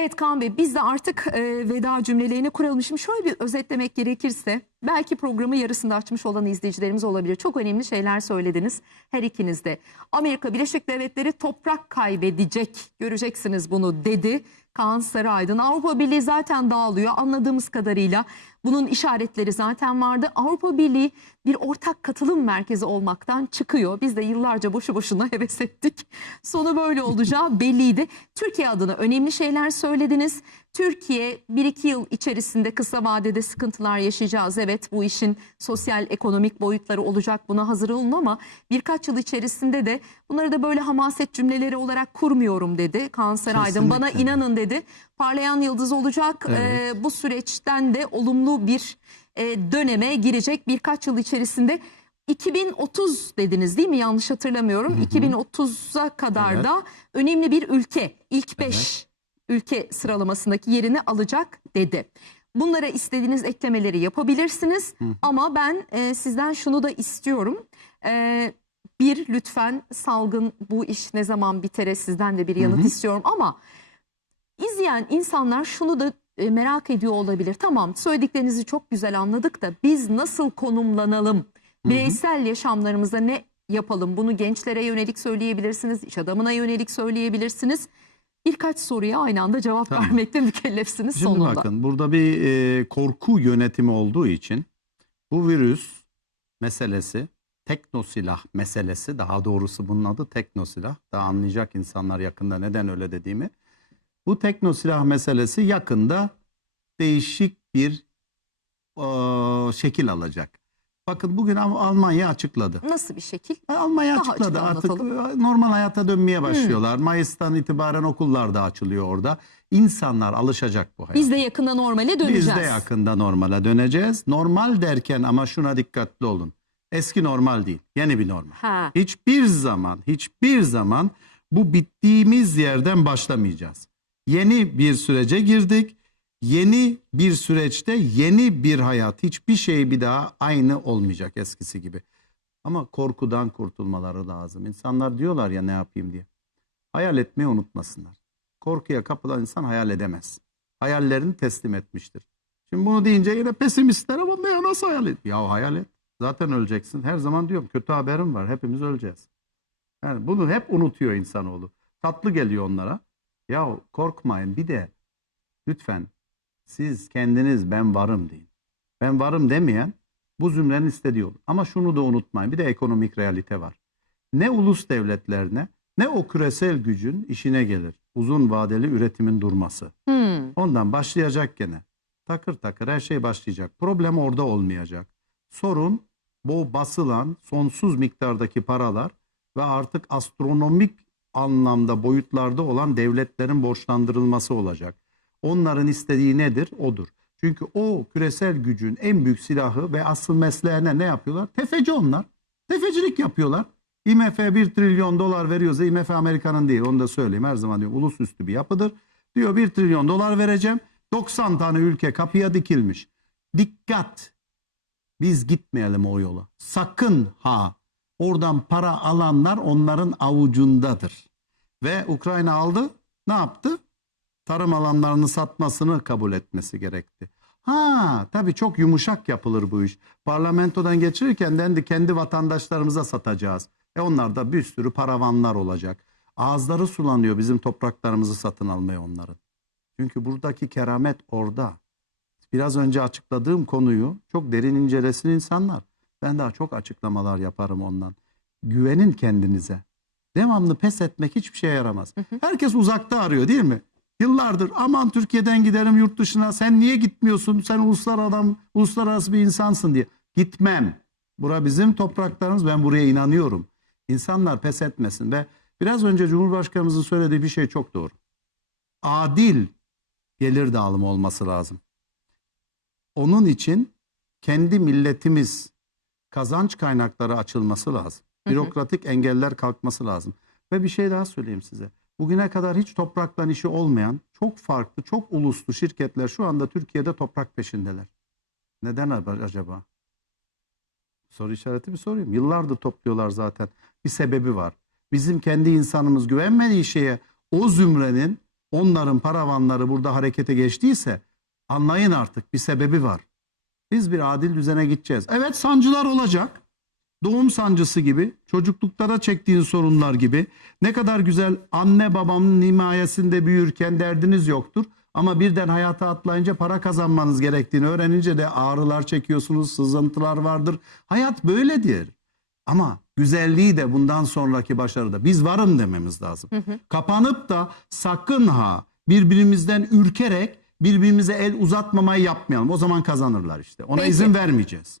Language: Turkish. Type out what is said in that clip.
Evet Kaan Bey biz de artık e, veda cümlelerini kuralım. Şimdi şöyle bir özetlemek gerekirse belki programı yarısında açmış olan izleyicilerimiz olabilir. Çok önemli şeyler söylediniz her ikiniz de. Amerika Birleşik Devletleri toprak kaybedecek göreceksiniz bunu dedi. Kaan Sarıaydın Avrupa Birliği zaten dağılıyor anladığımız kadarıyla. Bunun işaretleri zaten vardı. Avrupa Birliği bir ortak katılım merkezi olmaktan çıkıyor. Biz de yıllarca boşu boşuna heves ettik. Sonu böyle olacağı belliydi. Türkiye adına önemli şeyler söylediniz. Türkiye 1-2 yıl içerisinde kısa vadede sıkıntılar yaşayacağız. Evet bu işin sosyal ekonomik boyutları olacak buna hazır olun ama birkaç yıl içerisinde de bunları da böyle hamaset cümleleri olarak kurmuyorum dedi. Kaan Saraydın bana Kesinlikle. inanın dedi. Parlayan yıldız olacak. Evet. Ee, bu süreçten de olumlu bir e, döneme girecek birkaç yıl içerisinde. 2030 dediniz değil mi? Yanlış hatırlamıyorum. 2030'a kadar Evet. da önemli bir ülke. ilk 5 Evet. ülke sıralamasındaki yerini alacak dedi. Bunlara istediğiniz eklemeleri yapabilirsiniz. Ama ben e, sizden şunu da istiyorum. E, bir lütfen salgın bu iş ne zaman bitere sizden de bir yanıt Hı hı. istiyorum ama izleyen insanlar şunu da e, merak ediyor olabilir. Tamam söylediklerinizi çok güzel anladık da biz nasıl konumlanalım? Bireysel yaşamlarımızda ne yapalım? Bunu gençlere yönelik söyleyebilirsiniz, iş adamına yönelik söyleyebilirsiniz. Birkaç soruya aynı anda cevap Tamam. vermekle mükellefsiniz Şimdi sonunda. bakın burada bir e, korku yönetimi olduğu için bu virüs meselesi teknosilah meselesi daha doğrusu bunun adı teknosilah. Daha anlayacak insanlar yakında neden öyle dediğimi. Bu teknosilah meselesi yakında değişik bir e, şekil alacak. Bakın bugün Al- Almanya açıkladı. Nasıl bir şekil? E, Almanya Daha açıkladı açık artık anlatalım. e, normal hayata dönmeye başlıyorlar. Mayıs'tan itibaren okullar da açılıyor orada. İnsanlar alışacak bu hayata. Biz de yakında normale döneceğiz. Biz de yakında normale döneceğiz. Normal derken ama şuna dikkatli olun. Eski normal değil, yeni bir normal. Ha. Hiçbir zaman, hiçbir zaman bu bittiğimiz yerden başlamayacağız. Yeni bir sürece girdik. Yeni bir süreçte yeni bir hayat. Hiçbir şey bir daha aynı olmayacak eskisi gibi. Ama korkudan kurtulmaları lazım. İnsanlar diyorlar ya ne yapayım diye. Hayal etmeyi unutmasınlar. Korkuya kapılan insan hayal edemez. Hayallerini teslim etmiştir. Şimdi bunu deyince yine pesimistler ama ne nasıl hayal et? Ya hayal et. Zaten öleceksin. Her zaman diyorum kötü haberim var. Hepimiz öleceğiz. Yani bunu hep unutuyor insanoğlu. Tatlı geliyor onlara. Ya korkmayın bir de lütfen siz kendiniz ben varım deyin. Ben varım demeyen bu zümrenin istediği olur. Ama şunu da unutmayın bir de ekonomik realite var. Ne ulus devletlerine ne o küresel gücün işine gelir. Uzun vadeli üretimin durması. Hmm. Ondan başlayacak gene. Takır takır her şey başlayacak. Problem orada olmayacak. Sorun bu basılan sonsuz miktardaki paralar ve artık astronomik anlamda boyutlarda olan devletlerin borçlandırılması olacak. Onların istediği nedir? Odur. Çünkü o küresel gücün en büyük silahı ve asıl mesleğine ne yapıyorlar? Tefeci onlar. Tefecilik yapıyorlar. IMF 1 trilyon dolar veriyorsa IMF Amerika'nın değil onu da söyleyeyim her zaman diyor ulusüstü bir yapıdır. Diyor 1 trilyon dolar vereceğim 90 tane ülke kapıya dikilmiş. Dikkat biz gitmeyelim o yola. Sakın ha oradan para alanlar onların avucundadır. Ve Ukrayna aldı ne yaptı? Tarım alanlarını satmasını kabul etmesi gerekti. Ha tabii çok yumuşak yapılır bu iş. Parlamentodan geçirirken dendi kendi vatandaşlarımıza satacağız. E onlar da bir sürü paravanlar olacak. Ağızları sulanıyor bizim topraklarımızı satın almaya onların. Çünkü buradaki keramet orada. Biraz önce açıkladığım konuyu çok derin incelesin insanlar. Ben daha çok açıklamalar yaparım ondan. Güvenin kendinize. Devamlı pes etmek hiçbir şeye yaramaz. Herkes uzakta arıyor değil mi? Yıllardır aman Türkiye'den giderim yurt dışına sen niye gitmiyorsun sen uluslar adam, uluslararası bir insansın diye. Gitmem. Bura bizim topraklarımız ben buraya inanıyorum. İnsanlar pes etmesin ve biraz önce Cumhurbaşkanımızın söylediği bir şey çok doğru. Adil gelir dağılımı olması lazım. Onun için kendi milletimiz kazanç kaynakları açılması lazım. Bürokratik engeller kalkması lazım. Ve bir şey daha söyleyeyim size. Bugüne kadar hiç topraktan işi olmayan çok farklı, çok uluslu şirketler şu anda Türkiye'de toprak peşindeler. Neden ab- acaba? Soru işareti bir sorayım. Yıllardır topluyorlar zaten. Bir sebebi var. Bizim kendi insanımız güvenmediği şeye o zümrenin onların paravanları burada harekete geçtiyse anlayın artık bir sebebi var. Biz bir adil düzene gideceğiz. Evet sancılar olacak. Doğum sancısı gibi, çocuklukta da çektiğin sorunlar gibi. Ne kadar güzel anne babamın himayesinde büyürken derdiniz yoktur. Ama birden hayata atlayınca para kazanmanız gerektiğini öğrenince de ağrılar çekiyorsunuz, sızıntılar vardır. Hayat böyledir. Ama güzelliği de bundan sonraki başarıda. Biz varım dememiz lazım. Kapanıp da sakın ha birbirimizden ürkerek birbirimize el uzatmamayı yapmayalım. O zaman kazanırlar işte. Ona Peki. izin vermeyeceğiz.